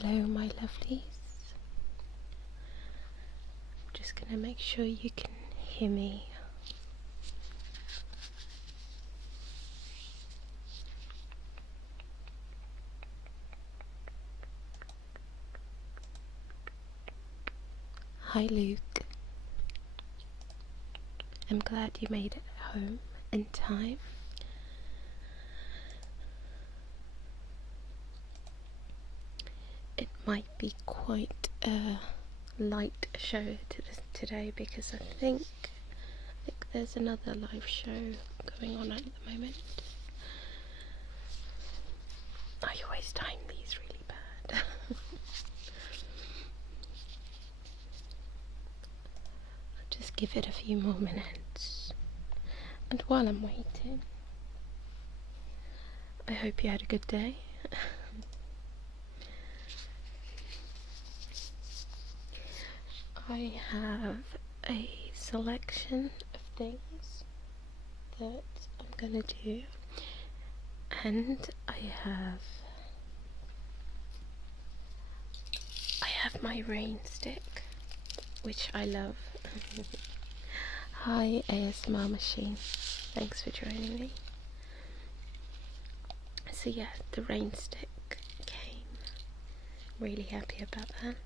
Hello my lovelies. I'm just going to make sure you can hear me. Hi Luke. I'm glad you made it home in time. It might be quite a light show today because I think there's another live show going on at the moment. I always time these really bad. I'll just give it a few more minutes. And while I'm waiting, I hope you had a good day. I have a selection of things that I'm going to do, and I have my rain stick, which I love. Hi ASMR machine, thanks for joining me. So yeah, the rain stick came, really happy about that.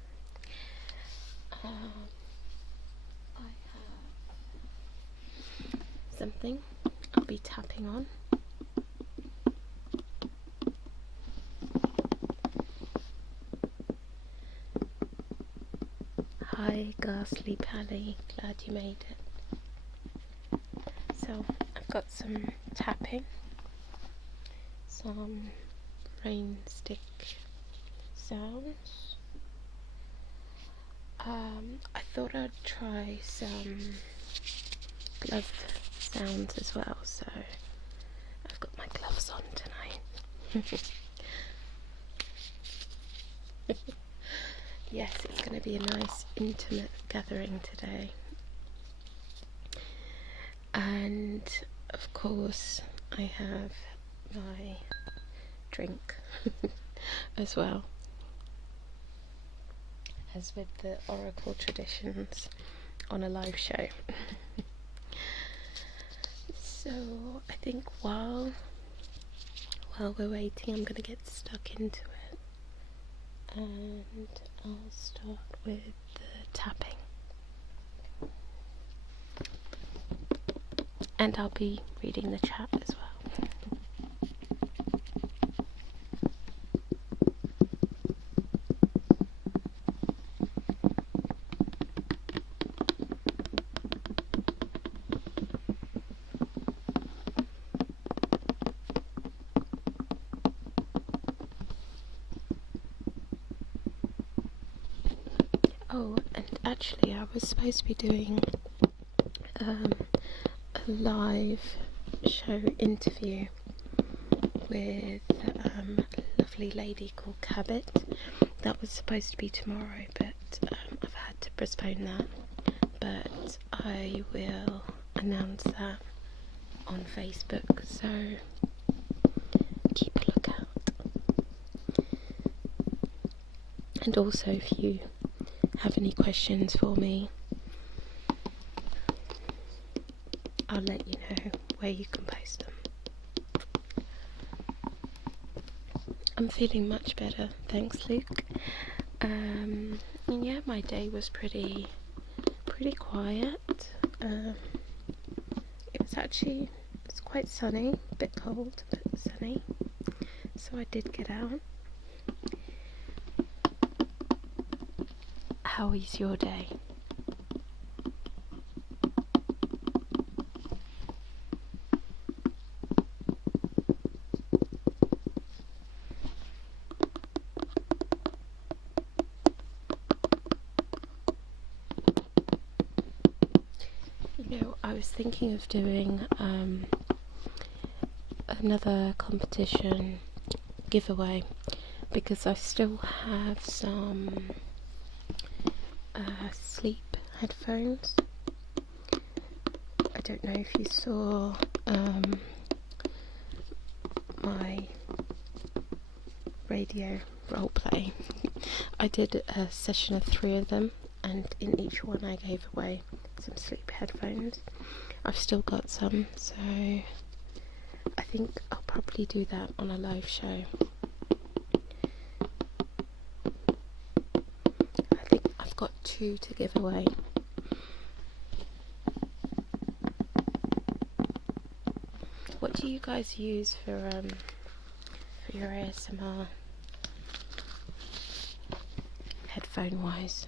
I have something I'll be tapping on. Hi 𝗦𝗢𝗏𝗣𝗢𝗥𝗧, glad you made it. So I've got some tapping, some rain stick sounds. I thought I'd try some glove sounds as well, so I've got my gloves on tonight. Yes, it's going to be a nice intimate gathering today. And of course I have my drink as well, as with the Auracle traditions on a live show. So I think while we're waiting, I'm going to get stuck into it, and I'll start with the tapping, and I'll be reading the chat as well. Oh, and actually I was supposed to be doing a live show interview with a lovely lady called 𝗦𝗢𝗡𝗧. That was supposed to be tomorrow, but I've had to postpone that. But I will announce that on Facebook, so keep a lookout. And also, if you have any questions for me, I'll let you know where you can post them. I'm feeling much better, thanks Luke. And yeah, my day was pretty quiet. It's quite sunny, a bit cold, but sunny, so I did get out. How is your day? You know, I was thinking of doing another competition giveaway, because I still have some sleep headphones. I don't know if you saw my radio role play. I did a session of 3 of them, and in each one I gave away some sleep headphones. I've still got some, so I think I'll probably do that on a live show. I think I've got 2 to give away. What do you guys use for your ASMR headphone wise?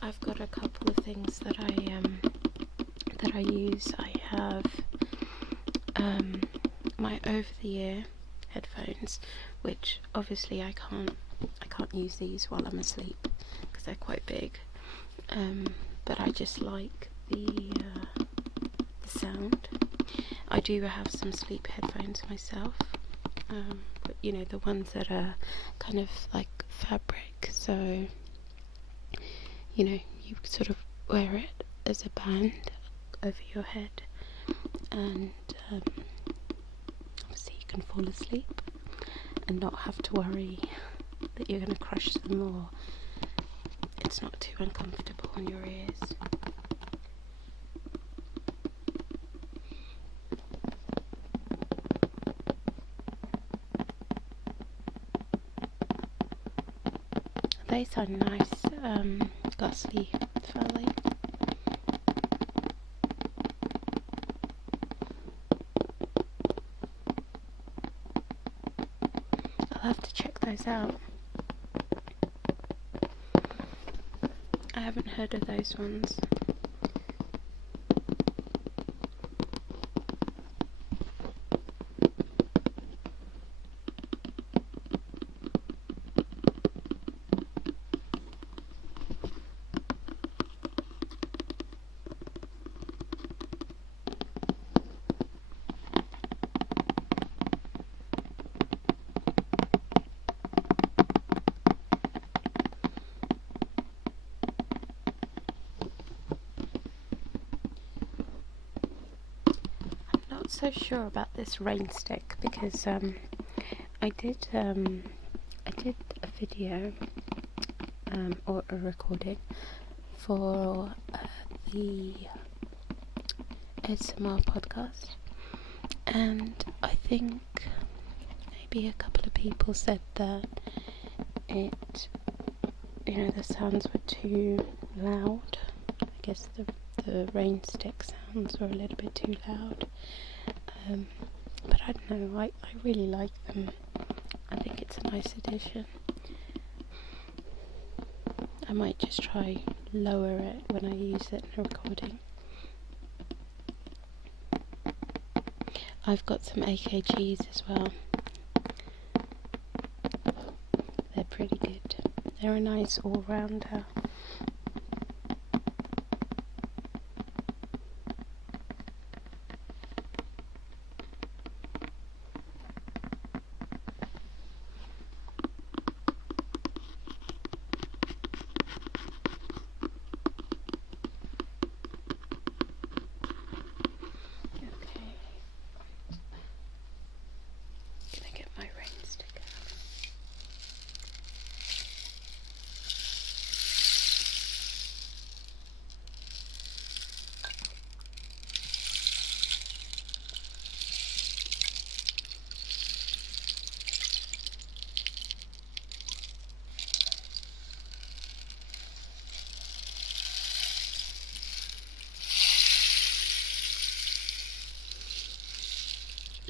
I've got a couple of things that I use. I have my over-the-ear headphones, which obviously I can't use these while I'm asleep because they're quite big. But I just like the sound. I do have some sleep headphones myself, but you know, the ones that are kind of like fabric, so you know, you sort of wear it as a band over your head, and obviously you can fall asleep and not have to worry that you're going to crush them, or it's not too uncomfortable on your ears. They sound nice, 𝗦𝗨𝗣𝗣𝗢𝗥𝗧. I'll have to check those out. I haven't heard of those ones. So sure about this rain stick because I did a video or a recording for the ASMR podcast, and I think maybe a couple of people said that it, you know, the sounds were too loud. I guess the rain stick sounds were a little bit too loud. But I don't know, I really like them. I think it's a nice addition. I might just try lower it when I use it in a recording. I've got some AKGs as well. They're pretty good. They're a nice all-rounder.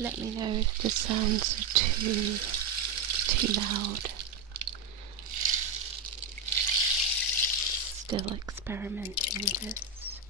Let me know if the sounds are too loud. Still experimenting with this.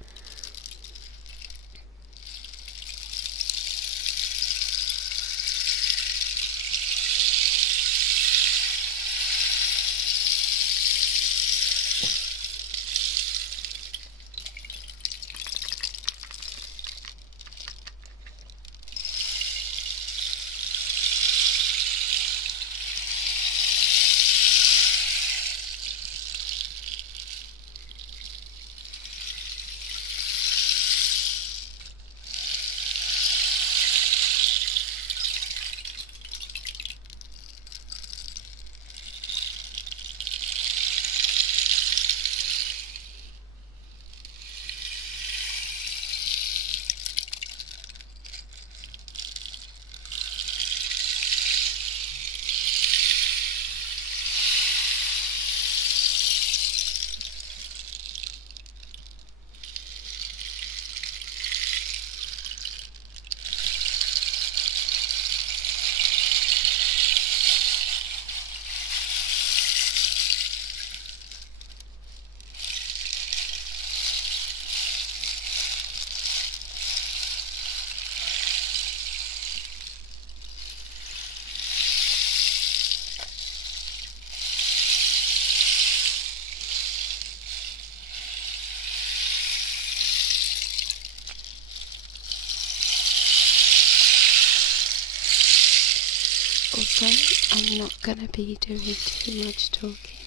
So I'm not going to be doing too much talking,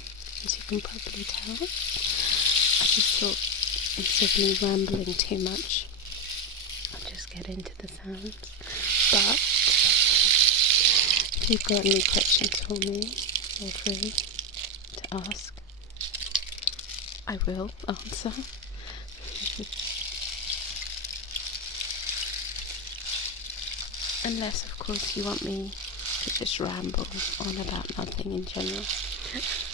as you can probably tell. I just thought, instead of me rambling too much, I'll just get into the sounds. But if you've got any questions for me, feel free to ask. I will answer. Unless, of course, you want me to just ramble on about nothing in general.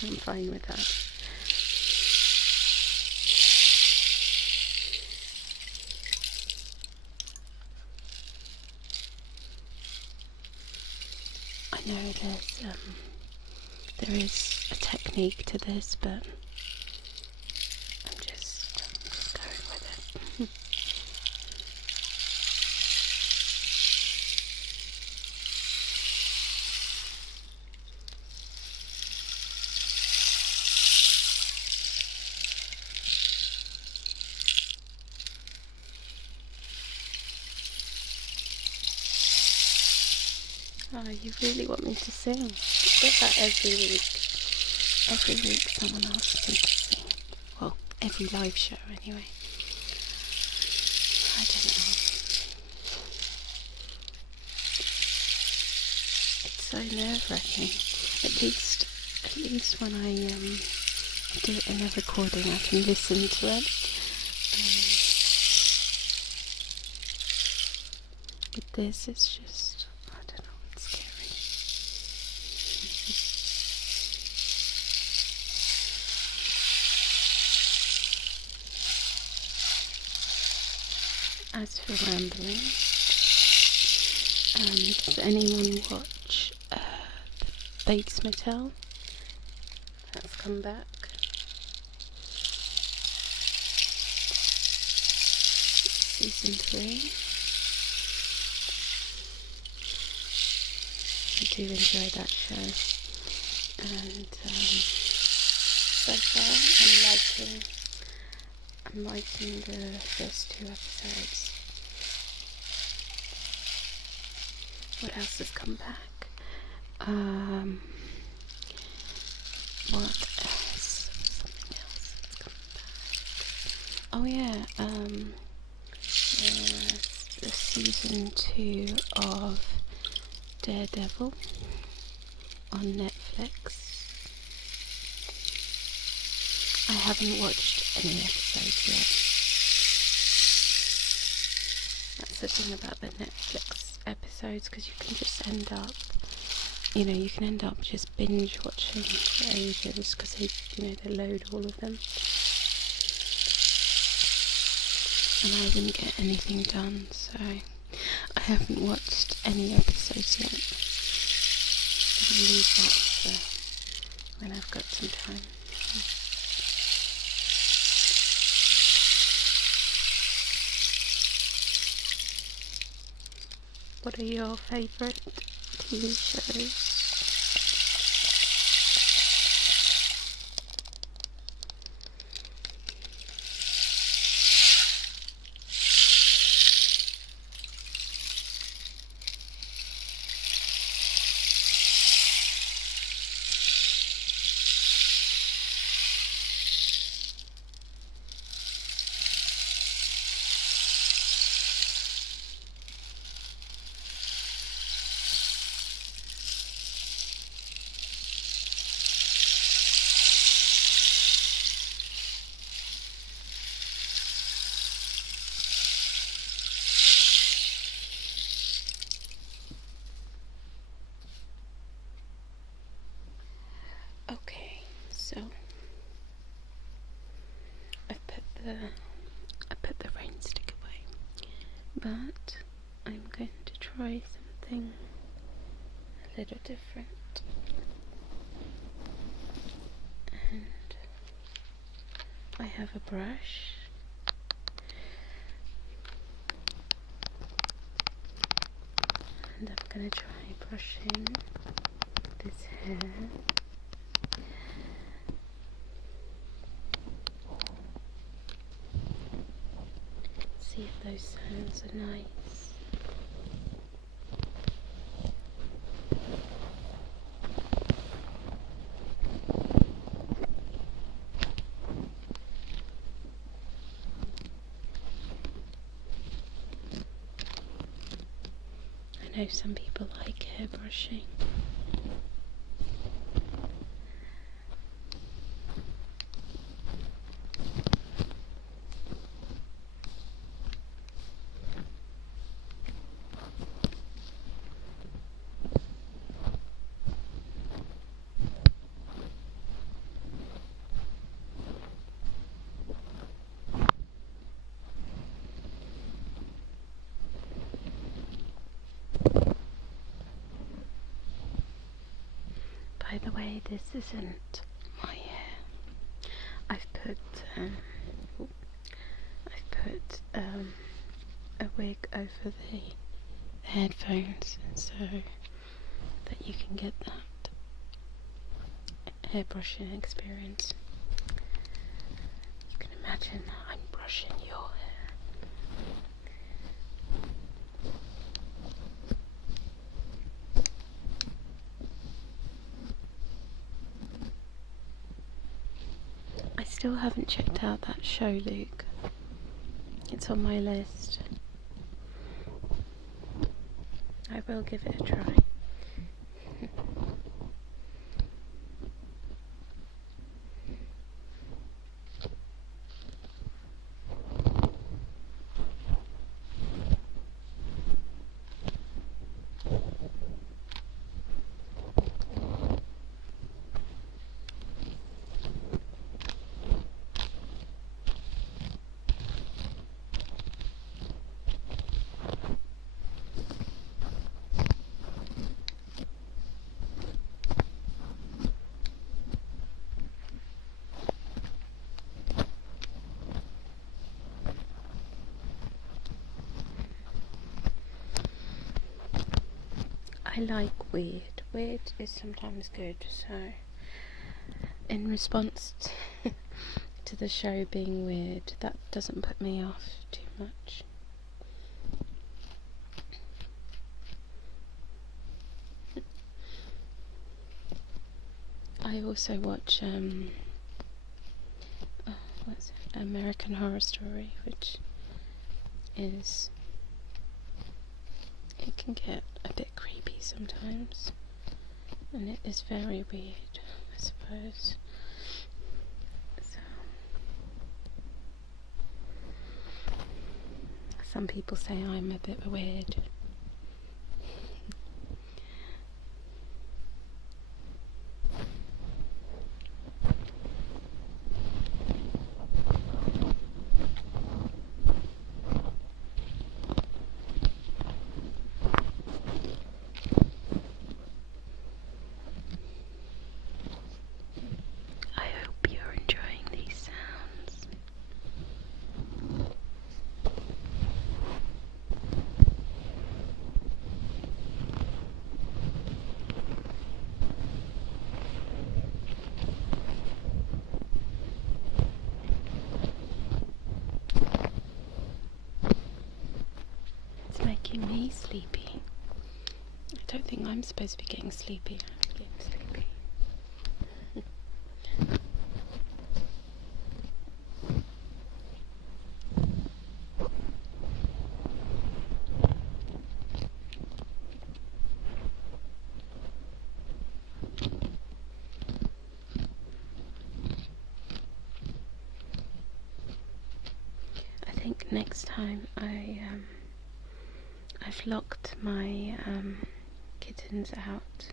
I'm fine with that. I know there is a technique to this, but I'm just going with it. Oh, you really want me to sing? I get that every week. Every week someone asks me to sing. Well, every live show anyway. I don't know. It's so nerve-wracking. At least when I do it in a recording, I can listen to it. With this, it's just, I don't know, it's scary. As for rambling, does anyone watch the 𝗦𝗢𝗖𝗜𝗥𝗧? That's come back. Season 3. I do enjoy that show, and so far I'm liking the first 2 episodes. What else has come back? What else? Something else has come back. Oh yeah, the season 2 of Daredevil on Netflix. I haven't watched any episodes yet. That's the thing about the Netflix episodes, because you can just end up, you can end up just binge watching for ages, because they load all of them. And I wouldn't get anything done, so I haven't watched any episodes yet. I'm going to leave that for when I've got some time. What are your favourite TV shows? Okay, so I put the rain stick away, but I'm going to try something a little different. And I have a brush. And I'm going to try brushing this hair. See if those sounds are nice. know some people like hairbrushing. By the way, this isn't my hair. I've put a wig over the headphones so that you can get that hairbrushing experience. You can imagine I'm brushing your hair. I still haven't checked out that show, Luke. It's on my list. I will give it a try. I like weird. Weird is sometimes good, so in response to the show being weird, that doesn't put me off too much. I also watch what's it? American Horror Story, which is, it can get a bit creepy sometimes, and it is very weird, I suppose. So some people say I'm a bit weird. Making me sleepy. I don't think I'm supposed to be getting sleepy. I'm getting sleepy. I think next time I've locked my kittens out,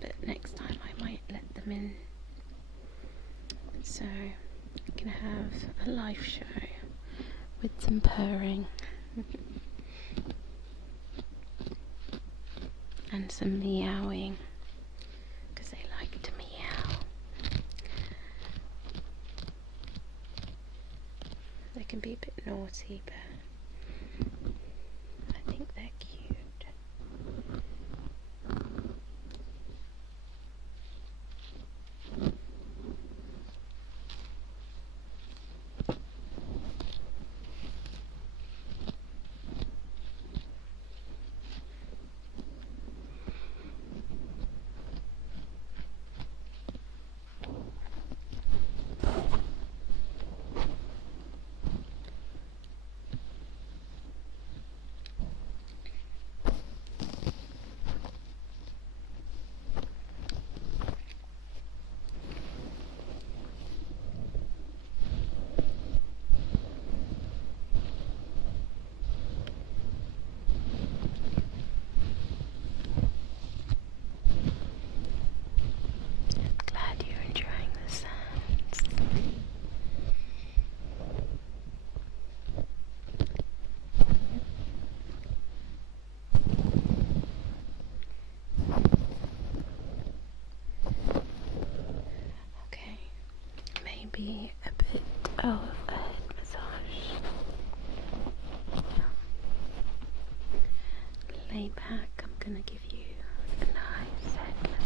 but next time I might let them in. So I'm gonna have a live show with some purring and some meowing, because they like to meow. They can be a bit naughty, but I think they're cute. be a bit of a head massage. Lay back, I'm gonna give you a nice head massage.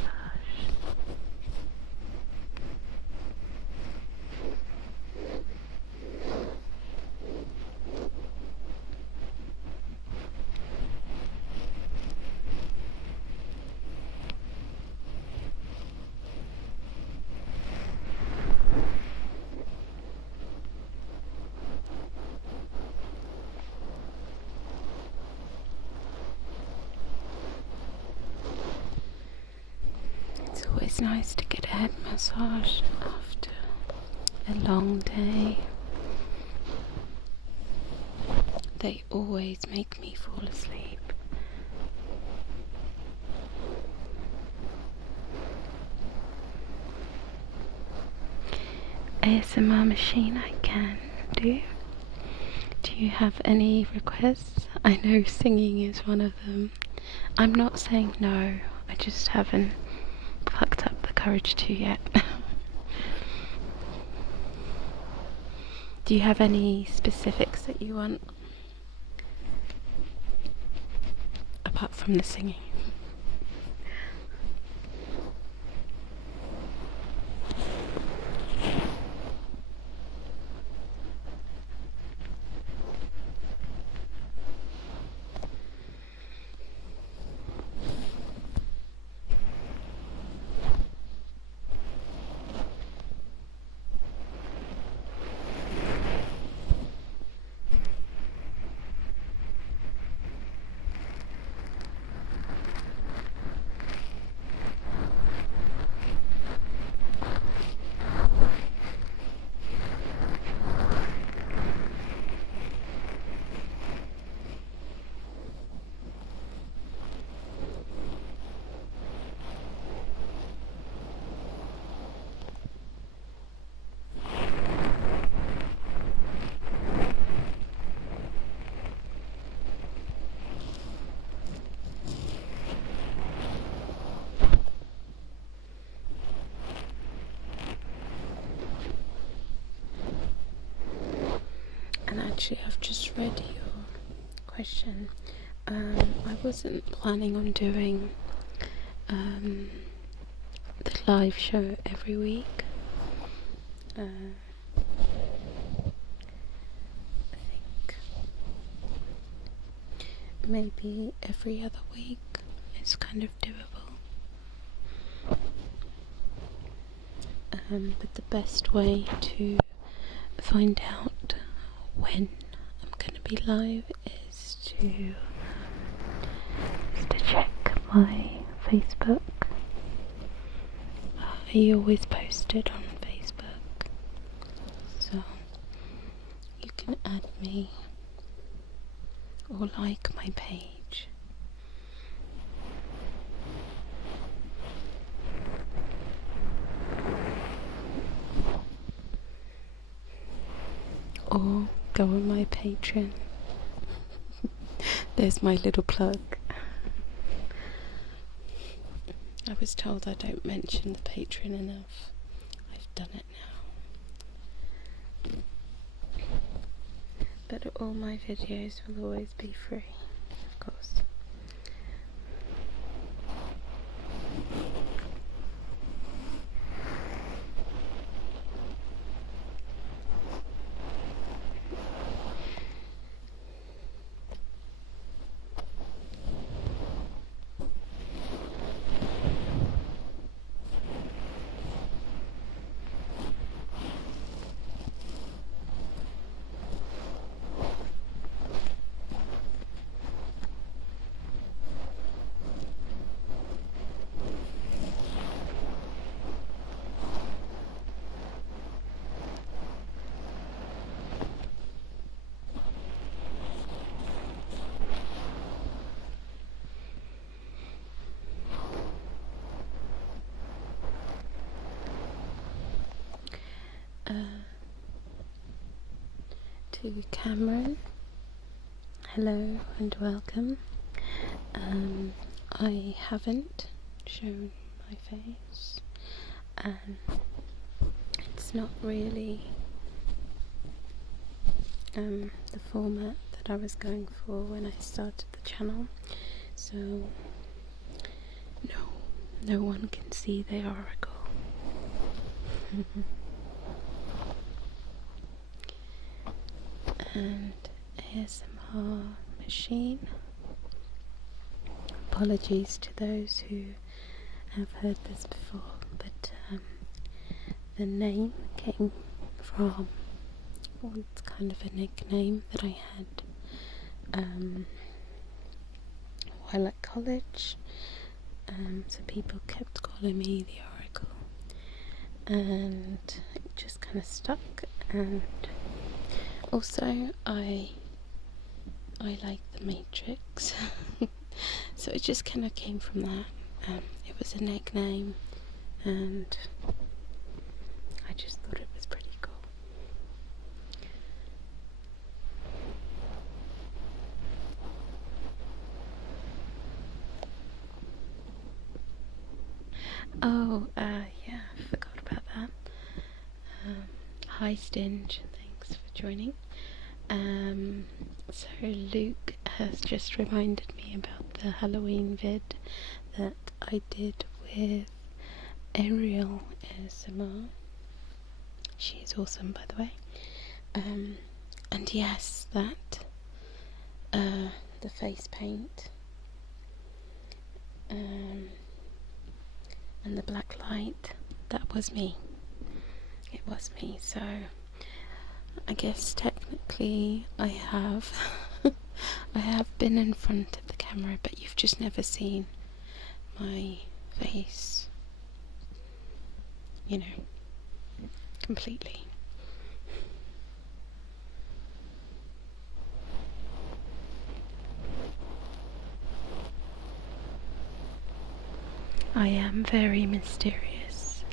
It's nice to get a head massage after a long day. They always make me fall asleep. ASMR machine, I can do. Do you have any requests? I know singing is one of them. I'm not saying no, I just haven't plucked up the courage to yet. Do you have any specifics that you want? Apart from the singing. Actually, I've just read your question. I wasn't planning on doing the live show every week. I think maybe every other week is kind of doable. But the best way to find out when I'm going to be live is to check my Facebook. I always post it on Facebook, so you can add me or like my page. Or go on my Patreon. There's my little plug. I was told I don't mention the Patreon enough. I've done it now. But all my videos will always be free, of course. To Cameron, hello and welcome. I haven't shown my face, and it's not really the format that I was going for when I started the channel, so no one can see the oracle. And ASMR machine. Apologies to those who have heard this before, but the name came from, well, it's kind of a nickname that I had while at college, so people kept calling me the Oracle, and it just kind of stuck. And also I like the Matrix, so it just kind of came from that. It was a nickname, and I just thought it was pretty cool. Oh, yeah, I forgot about that. Hi Stinge, thanks for joining. So Luke has just reminded me about the Halloween vid that I did with Auracle ASMR. She's awesome, by the way. And yes, that the face paint and the black light, that was me. It was me. So I guess technically I have I have been in front of the camera, but you've just never seen my face, you know, completely. I am very mysterious.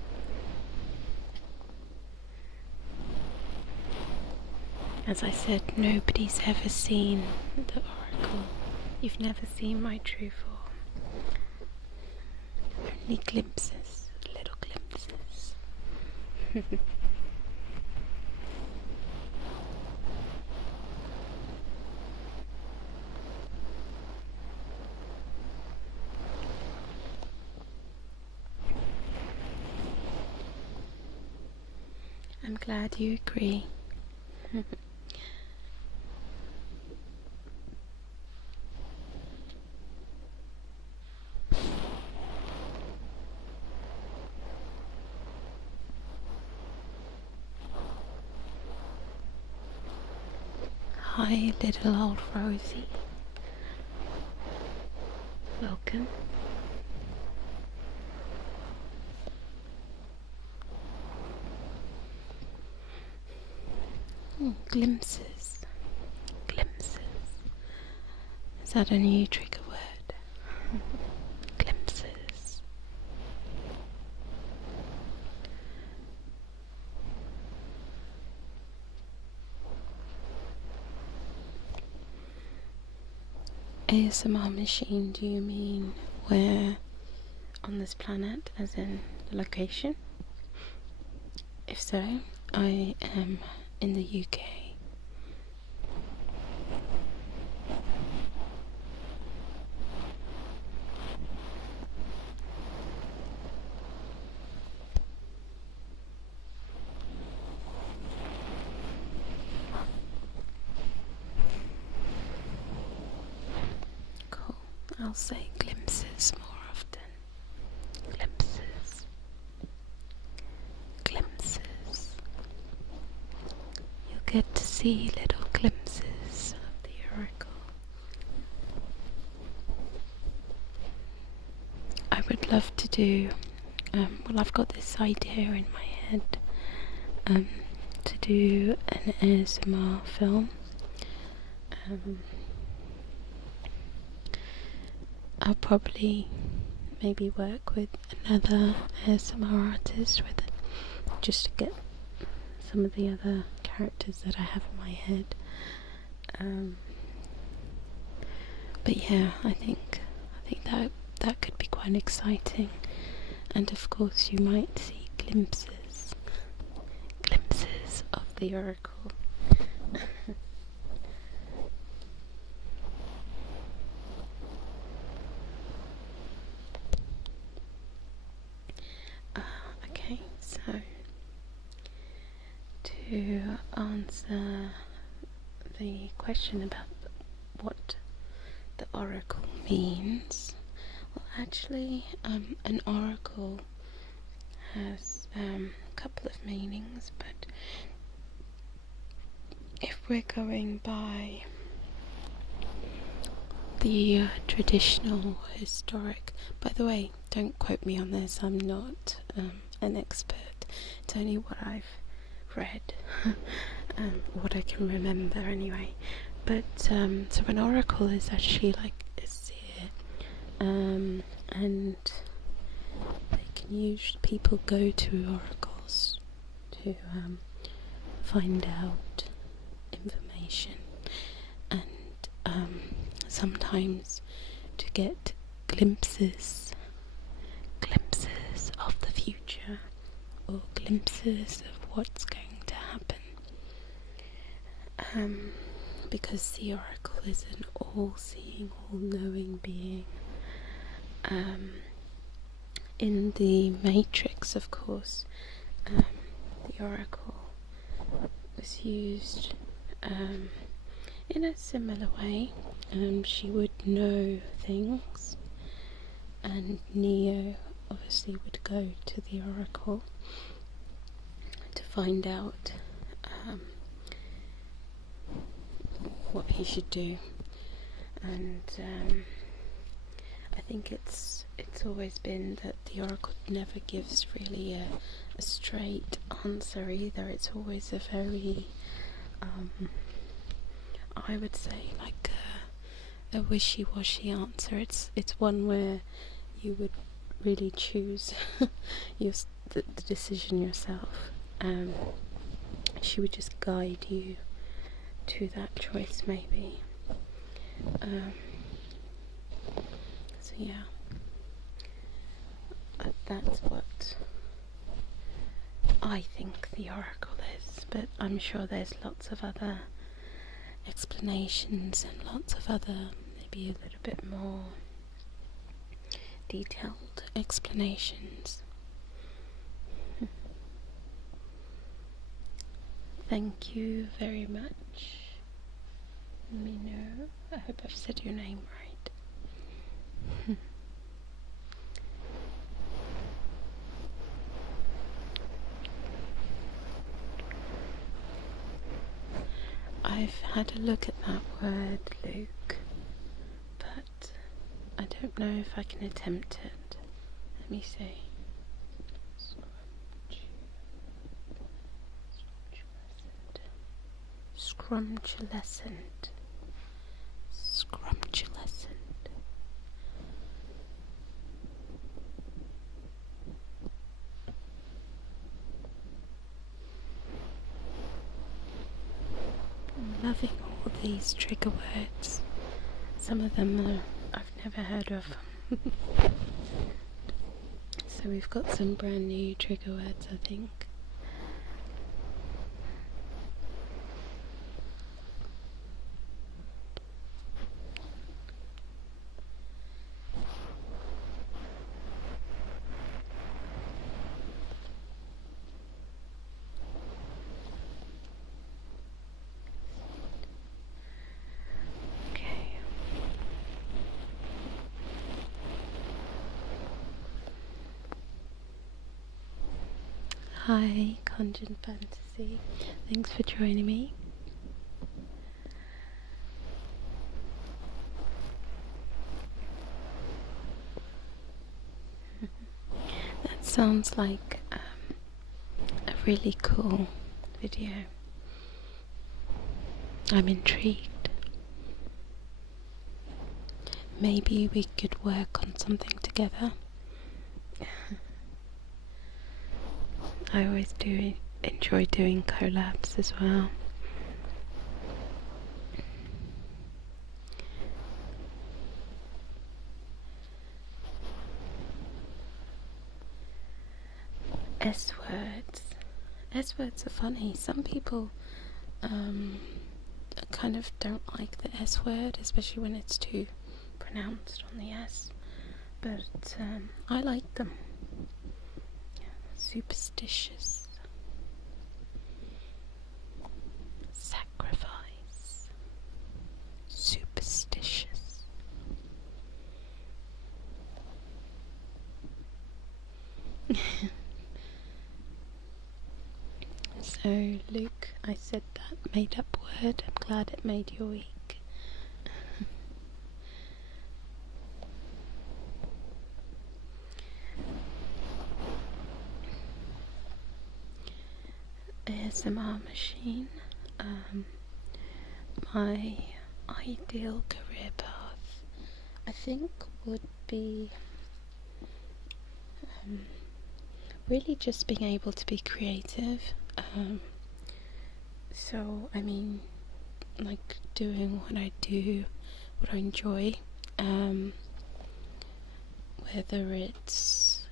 As I said, nobody's ever seen the Oracle. You've never seen my true form. Only glimpses, little glimpses. I'm glad you agree. Hi, little old Rosie. Welcome. Glimpses. Glimpses. Is that a new trigger word? Glimpses. ASMR machine, do you mean where on this planet, as in the location? If so, I am in the UK. Cool. I'll say glimpses more often. Glimpses. Glimpses. You'll get to see little glimpses of the Oracle. I would love to do, well, I've got this idea in my head to do an ASMR film. I'll probably maybe work with another ASMR artist with it, just to get some of the other characters that I have in my head. But yeah, I think that could be quite exciting, and of course you might see glimpses the Oracle. Okay, so to answer the question about what the Oracle means, well, actually, an Oracle has a couple of meanings, but if we're going by the traditional historic, by the way, don't quote me on this, I'm not an expert, it's only what I've read, what I can remember anyway. But so an oracle is actually like a seer, and they can use, people go to oracles to find out information, and sometimes to get glimpses of the future, or glimpses of what's going to happen, because the oracle is an all-seeing, all-knowing being. In the Matrix, of course, the oracle was used in a similar way. She would know things, and Neo obviously would go to the oracle to find out what he should do. And I think it's always been that the oracle never gives really a straight answer either. It's always a very I would say like a wishy-washy answer. It's one where you would really choose the decision yourself. She would just guide you to that choice, maybe. So yeah, that's what I think the oracle is, but I'm sure there's lots of other explanations and lots of other, maybe a little bit more detailed explanations. Thank you very much. Let me know. I hope I've said your name right. I've had a look at that word, Luke, but I don't know if I can attempt it. Let me see. Scrumptulescent. I'm loving all these trigger words. Some of them I've never heard of. So we've got some brand new trigger words, I think. Hi, 𝗦𝗢𝗵𝗔𝗟. Thanks for joining me. That sounds like a really cool video. I'm intrigued. Maybe we could work on something together. I always do enjoy doing collabs as well. S words S words are funny. Some people kind of don't like the S word, especially when it's too pronounced on the S. But I like them. Superstitious. Sacrifice. Superstitious. So, Luke, I said that made up word. I'm glad it made your week. ASMR machine. My ideal career path, I think, would be really just being able to be creative. So, I mean, like doing what I do, what I enjoy, whether it's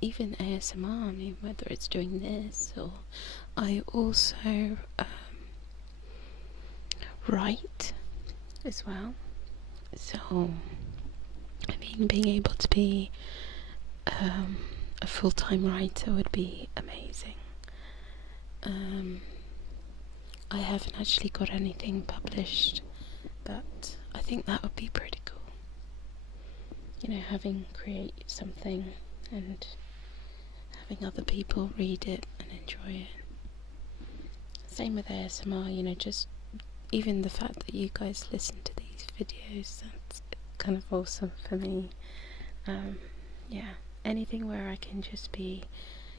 even ASMR, I mean, whether it's doing this, or I also write as well. So, I mean, being able to be a full-time writer would be amazing. I haven't actually got anything published, but I think that would be pretty cool. You know, create something and having other people read it and enjoy it. Same with ASMR, you know, just even the fact that you guys listen to these videos, that's kind of awesome for me. Yeah, anything where I can just be,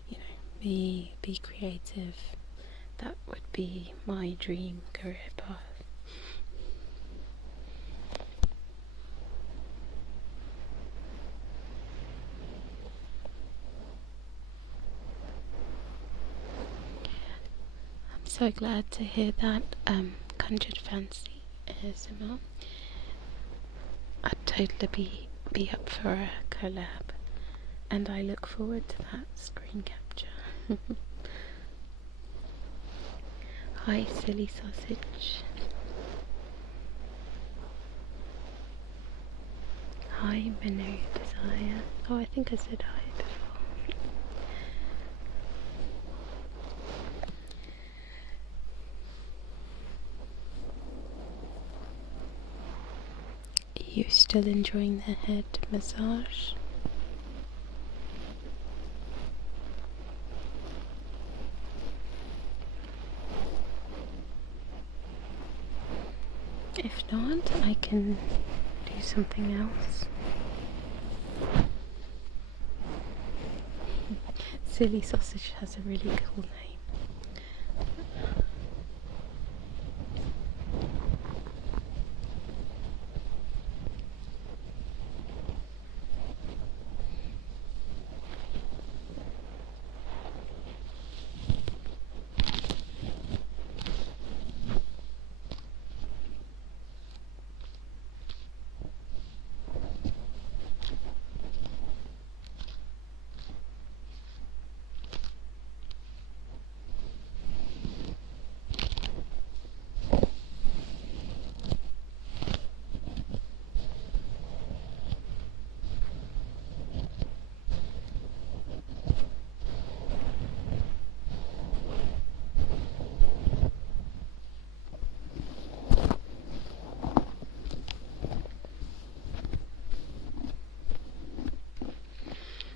you know, be creative, that would be my dream career path. I'm so glad to hear that. Conjured Fancy ASMR. I'd totally be up for a collab, and I look forward to that screen capture. Hi, silly sausage. Hi, 𝗦𝗢𝗖𝗜𝗓𝗧𝗏. Oh, I think I said hi before. Are you still enjoying the head massage? If not, I can do something else. Silly Sausage has a really cool name.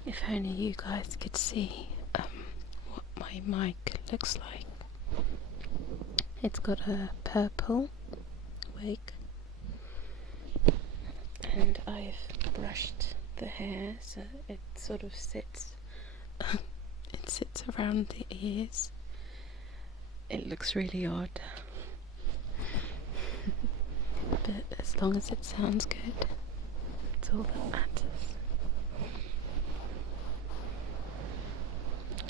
If only you guys could see what my mic looks like. It's got a purple wig, and I've brushed the hair so it sort of sits it sits around the ears. It looks really odd, but as long as it sounds good, it's all that matters.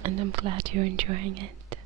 And I'm glad you're enjoying it.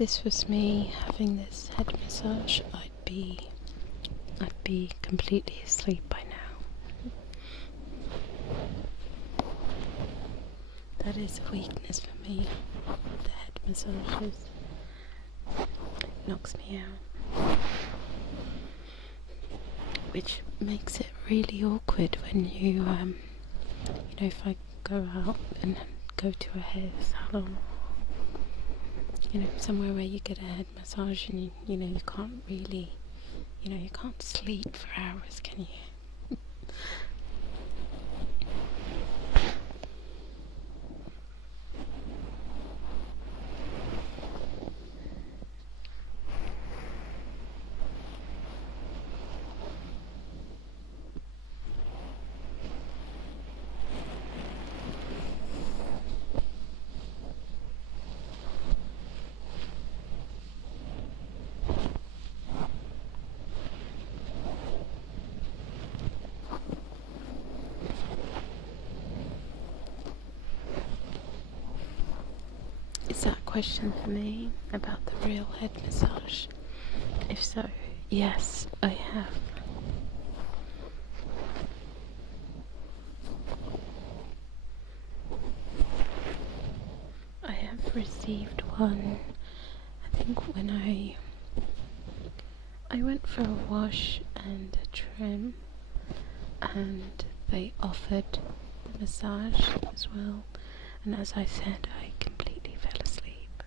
this was me having this head massage, I'd be completely asleep by now. That is a weakness for me. The head massages. It knocks me out. Which makes it really awkward when you if I go out and go to a hair salon, somewhere where you get a head massage and you can't really, you can't sleep for hours, can you? Is that a question for me about the real head massage? If so, yes, I have. I have received one, I think when I went for a wash and a trim, and they offered the massage as well, and as I said, I completely fell asleep.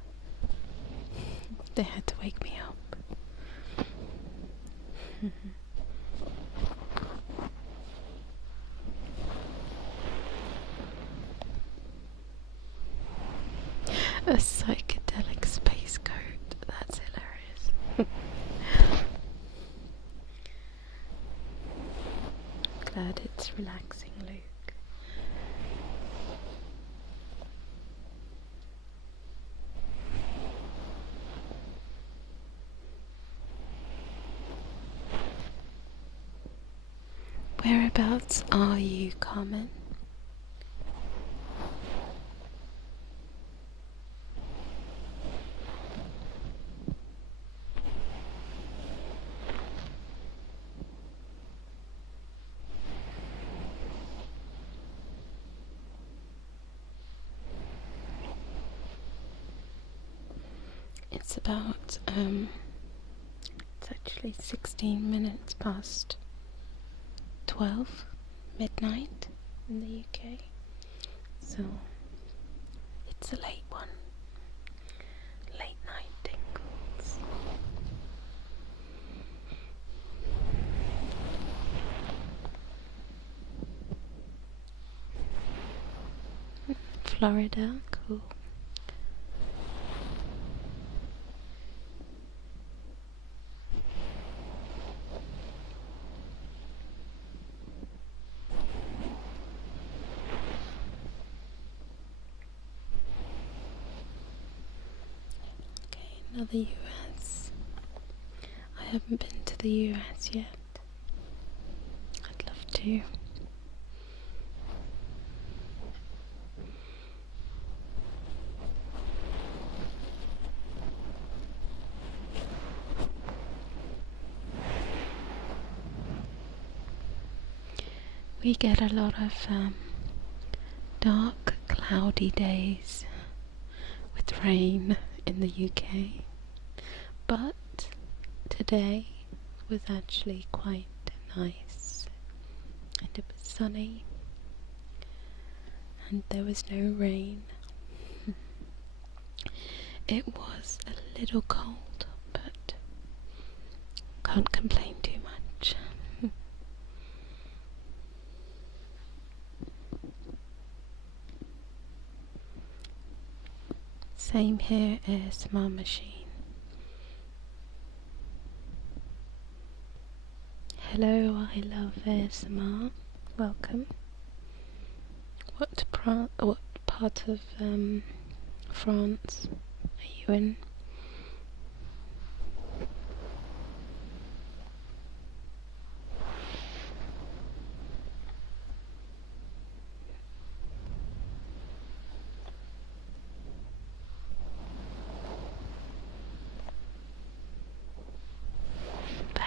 They had to wake me up. A psychedelic space coat. That's hilarious. Glad it's relaxing, Luke. Whereabouts are you, Carmen? It's about, it's actually 16 minutes past 12, midnight in the UK, so it's a late one, late night tingles. Florida, cool. The US. I haven't been to the US yet. I'd love to. We get a lot of dark, cloudy days with rain in the UK. But today was actually quite nice, and it was sunny, and there was no rain. It was a little cold, but can't complain too much. Same here, ASMR machine. Hello, I love ASMR. Welcome. What part of France are you in?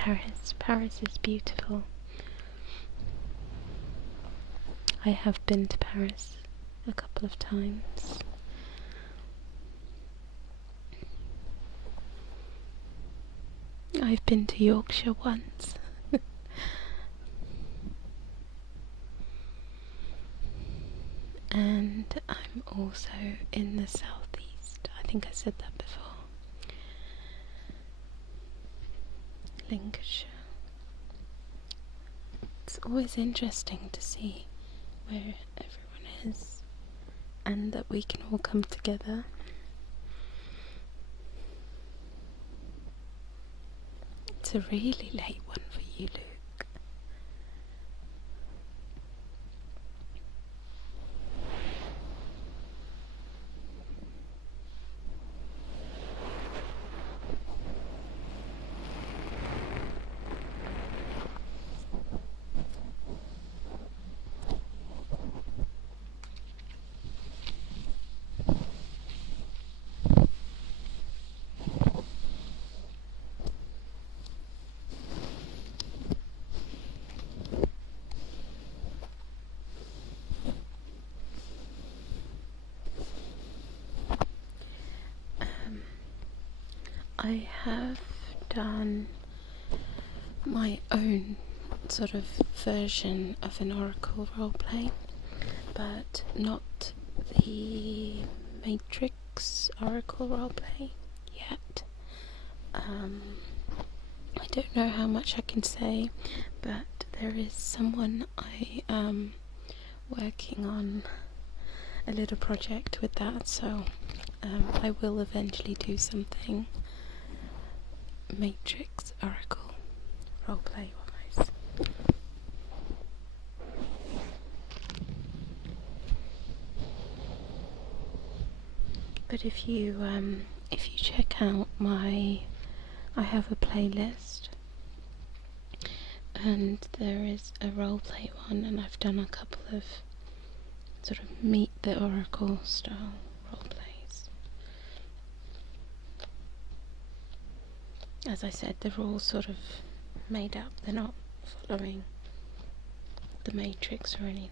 Paris. Paris is beautiful. I have been to Paris a couple of times. I've been to Yorkshire once. And I'm also in the southeast. I think I said that before. Lincolnshire. It's always interesting to see where everyone is and that we can all come together. It's a really late one for you, Luke. I have done my own sort of version of an Oracle roleplay, but not the Matrix Oracle roleplay yet. I don't know how much I can say, but there is someone I am working on a little project with that, so I will eventually do something Matrix Oracle roleplay wise. But if you check out I have a playlist, and there is a roleplay one, and I've done a couple of sort of meet the Oracle style roleplays. As I said, they're all sort of made up, they're not following the Matrix or anything.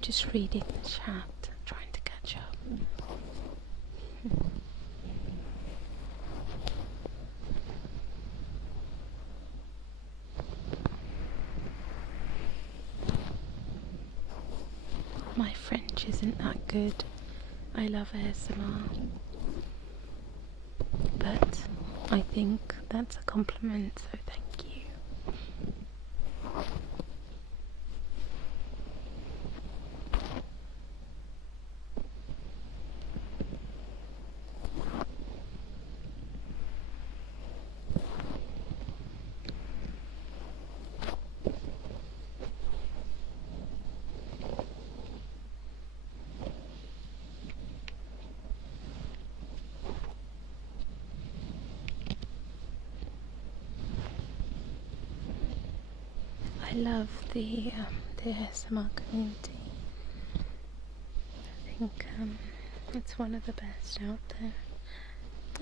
Just reading the chat, trying to catch up. My French isn't that good. I love ASMR, but I think that's a compliment, so thank you. I love the ASMR community. I think it's one of the best out there.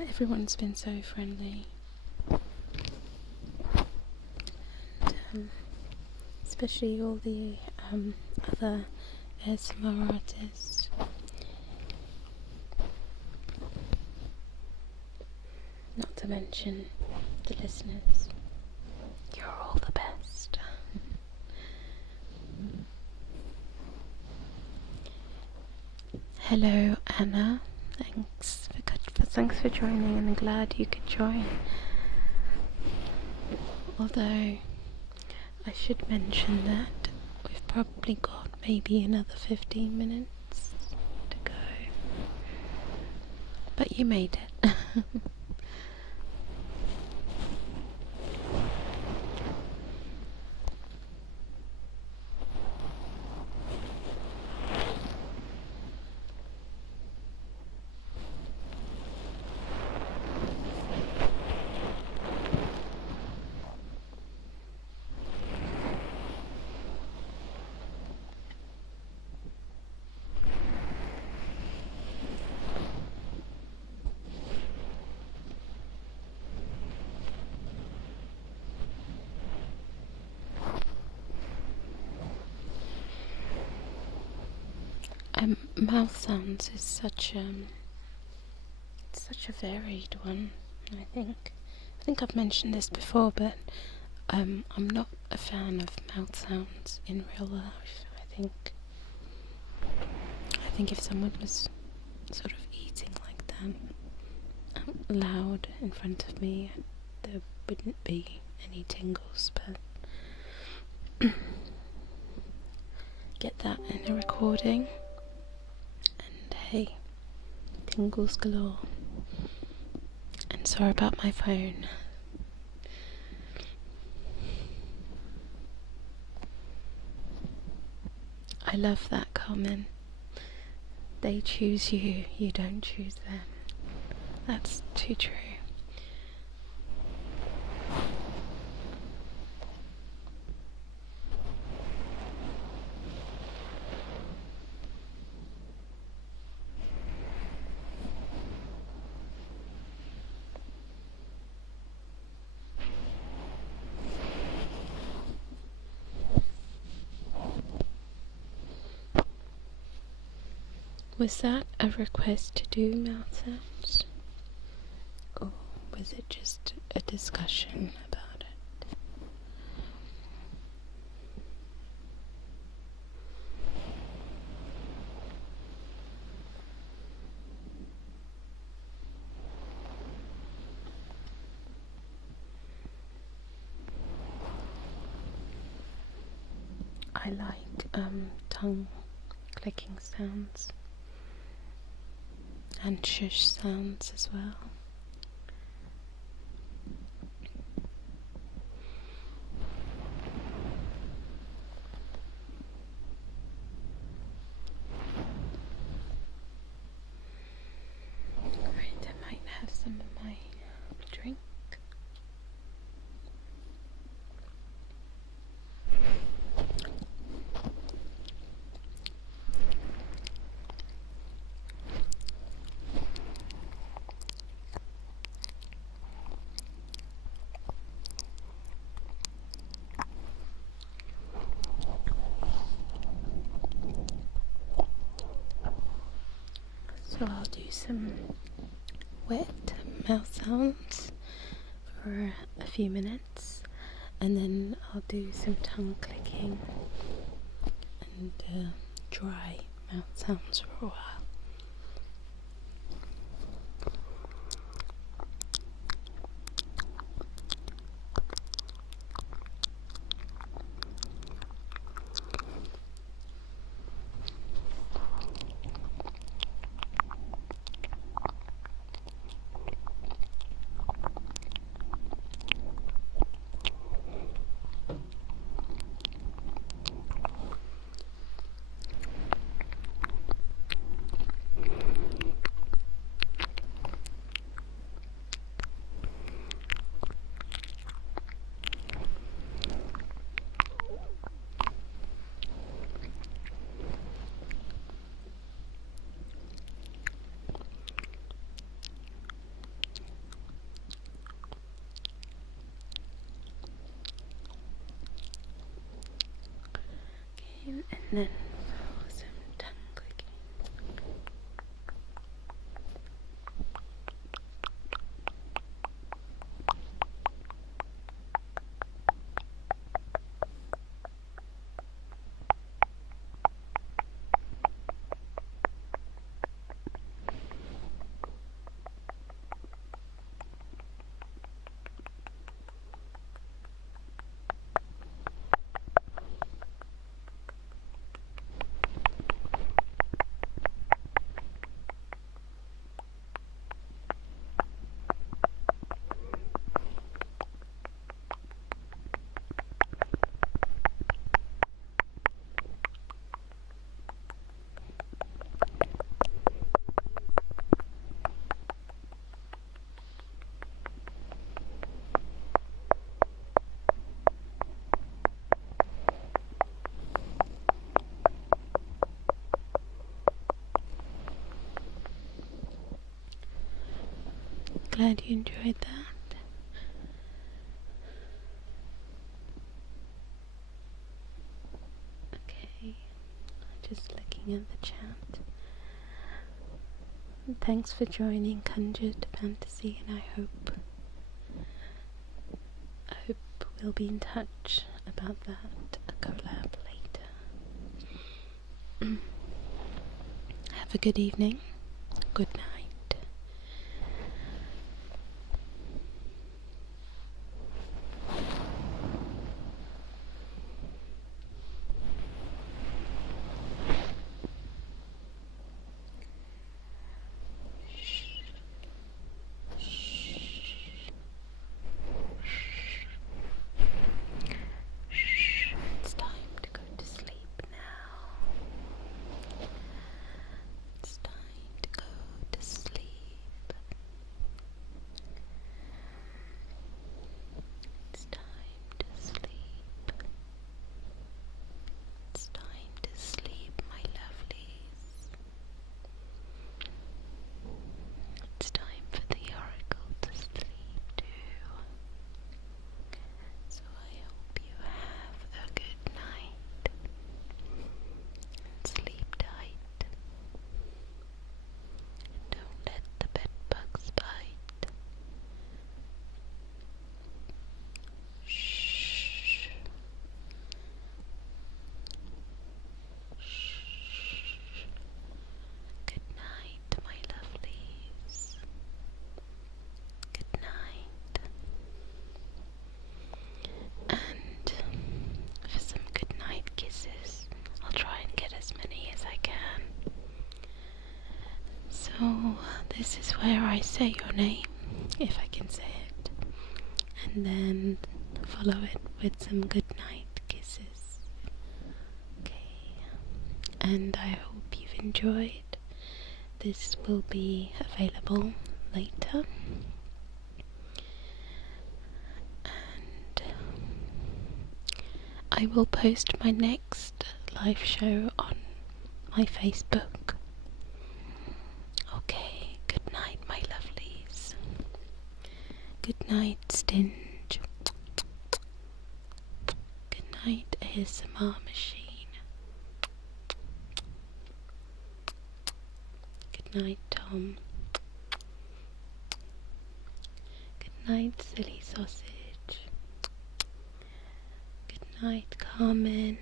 Everyone's been so friendly, and, especially all the other ASMR artists. Not to mention the listeners. You're all the best. Hello, Anna. Thanks for joining, and I'm glad you could join. Although I should mention that we've probably got maybe another 15 minutes to go. But you made it. Mouth sounds is such a varied one. I think I've mentioned this before, but I'm not a fan of mouth sounds in real life. I think if someone was sort of eating like that out loud in front of me, there wouldn't be any tingles, but get that in a recording and hey, tingles galore. And sorry about my phone. I love that comment. They choose you, you don't choose them. That's too true. Was that a request to do mouth sounds? Or was it just a discussion about it? I like tongue clicking sounds. And shush sounds as well. Right, I might have some of my drink. So I'll do some wet mouth sounds for a few minutes, and then I'll do some tongue clicking and dry mouth sounds for a while. And then for some tongue clicking. Glad you enjoyed that. Okay, I'll just looking at the chat. Thanks for joining 𝗦𝗙𝗵𝗔𝗟, and I hope we'll be in touch about that, a collab later. Have a good evening. Good night. It's time for the Oracle to sleep too. So I hope you have a good night and sleep tight. And don't let the bed bugs bite. Shh. Shh. Good night, my lovelies. Good night. And for some good night kisses, I'll try and get as many as I can. So this is where I say your name, if I can say it, and then follow it with some good night kisses. Okay, and I hope you've enjoyed. This will be available later, and I will post my next live show on my Facebook. Okay, good night, my lovelies. Good night, Stinge. Good night, ASMR machine. Good night, Tom. Good night, Silly Sausage. Good night, Carmen.